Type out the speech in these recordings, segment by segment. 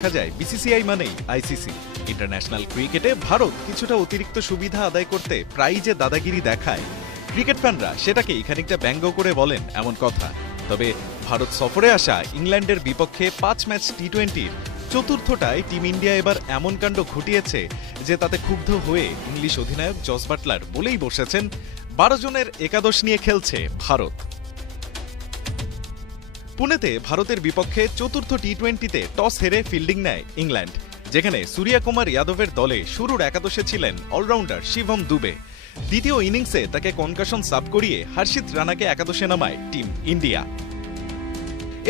দেখা যায় বিসিসিআই মানেই আইসিসি। ইন্টারন্যাশনাল ক্রিকেটে ভারত কিছুটা অতিরিক্ত সুবিধা আদায় করতে প্রায়ই যে দাদাগিরি দেখায়, ক্রিকেট ফ্যানরা সেটাকেই খানিকটা ব্যঙ্গ করে বলেন এমন কথা। তবে ভারত সফরে আসা ইংল্যান্ডের বিপক্ষে ৫ ম্যাচ টি-20-র চতুর্থটায় টিম ইন্ডিয়া এবার এমন কাণ্ড ঘটিয়েছে যে তাতে ক্ষুব্ধ হয়ে ইংলিশ অধিনায়ক জস বাটলার বলেই বসেছেন ১২ জনের একাদশ নিয়ে খেলছে ভারত। পুনেতে ভারতের বিপক্ষে চতুর্থ টি-20-তে টস হেরে ফিল্ডিং নেয় ইংল্যান্ড, যেখানে সূর্যকুমার যাদবের দলে শুরুর একাদশে ছিলেন অলরাউন্ডার শিবম দুবে। দ্বিতীয় ইনিংসে তাকে কনকাশন সাব করিয়ে হর্ষিত রানাকে একাদশে নামায় টিম ইন্ডিয়া।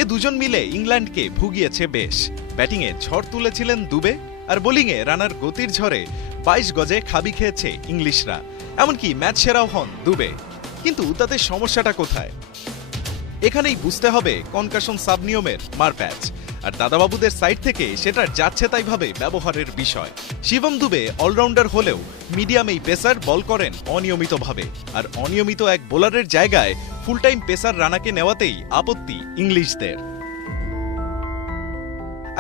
এ দুজন মিলে ইংল্যান্ডকে ভুগিয়েছে বেশ। ব্যাটিংয়ে ঝড় তুলেছিলেন দুবে, আর বোলিংয়ে রানার গতির ঝড়ে ২২ গজে খাবি খেয়েছে ইংলিশরা। এমনকি ম্যাচ সেরাও হন দুবে। কিন্তু তাতে সমস্যাটা কোথায়? এখানেই বুঝতে হবে কনকাশন সাব নিয়মের মারপ্যাচ, আর দাদাবাবুদের সাইড থেকে সেটা যাচ্ছে তাই ভাবে ব্যবহারের বিষয়। শিবম দুবে অলরাউন্ডার হলেও মিডিয়াম এই পেসার বল করেন অনিয়মিতভাবে, আর অনিয়মিত এক বোলারের জায়গায় ফুল টাইম পেসার রানাকে নেওয়াতেই আপত্তি ইংলিশদের।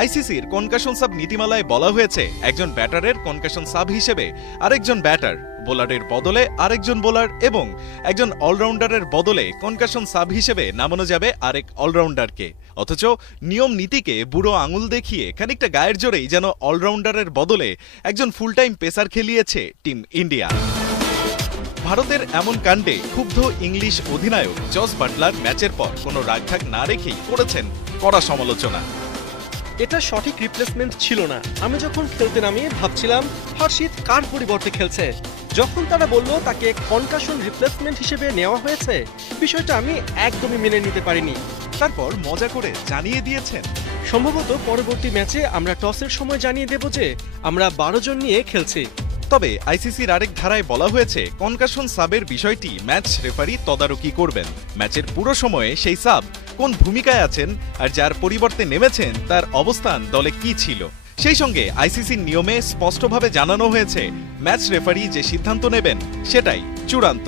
আইসিসির কনকাশন সাব নীতিমালায় বলা হয়েছে একজন ব্যাটারের কনকাশন সাব হিসেবে আরেকজন ব্যাটার, বোলারের বদলে আরেকজন বোলার এবং একজন অলরাউন্ডারের বদলে কনকাশন সাব হিসেবে নামানো যাবে আরেক অলরাউন্ডারকে। অথচ নিয়ম নীতিকে বুড়ো আঙুল দেখিয়ে খানিকটা গায়ের জোরেই যেন অলরাউন্ডারের বদলে একজন ফুল টাইম পেসার খেলিয়েছে টিম ইন্ডিয়া। ভারতের এমন কাণ্ডে ক্ষুব্ধ ইংলিশ অধিনায়ক জস বাটলার ম্যাচের পর কোনো রাগঢাক না রেখেই করেছেন কড়া সমালোচনা। এটা সঠিক রিপ্লেসমেন্ট ছিল না। আমি যখন খেলতে নামি ভাবছিলাম হর্ষিত কার পরিবর্তে খেলছে। যখন তারা বলল তাকে কনকাশন রিপ্লেসমেন্ট হিসেবে নেওয়া হয়েছে, বিষয়টা আমি একদমই মেনে নিতে পারিনি। তারপর মজা করে জানিয়ে দিয়েছেন, সম্ভবত পরবর্তী ম্যাচে আমরা টসের সময় জানিয়ে দেব যে আমরা ১২ জন নিয়ে খেলছি। তবে আইসিসির আরেক ধারায় বলা হয়েছে কনকাশন সাবের বিষয়টি ম্যাচ রেফারি তদারকি করবেন। ম্যাচের পুরো সময়ে সেই সাব কোন ভূমিকায় আছেন আর যার পরিবর্তে নেমেছেন তার অবস্থান দলে কি ছিল। সেই সঙ্গে আইসিসির নিয়মে স্পষ্টভাবে জানানো হয়েছে ম্যাচ রেফারি যে সিদ্ধান্ত নেবেন সেটাই চূড়ান্ত।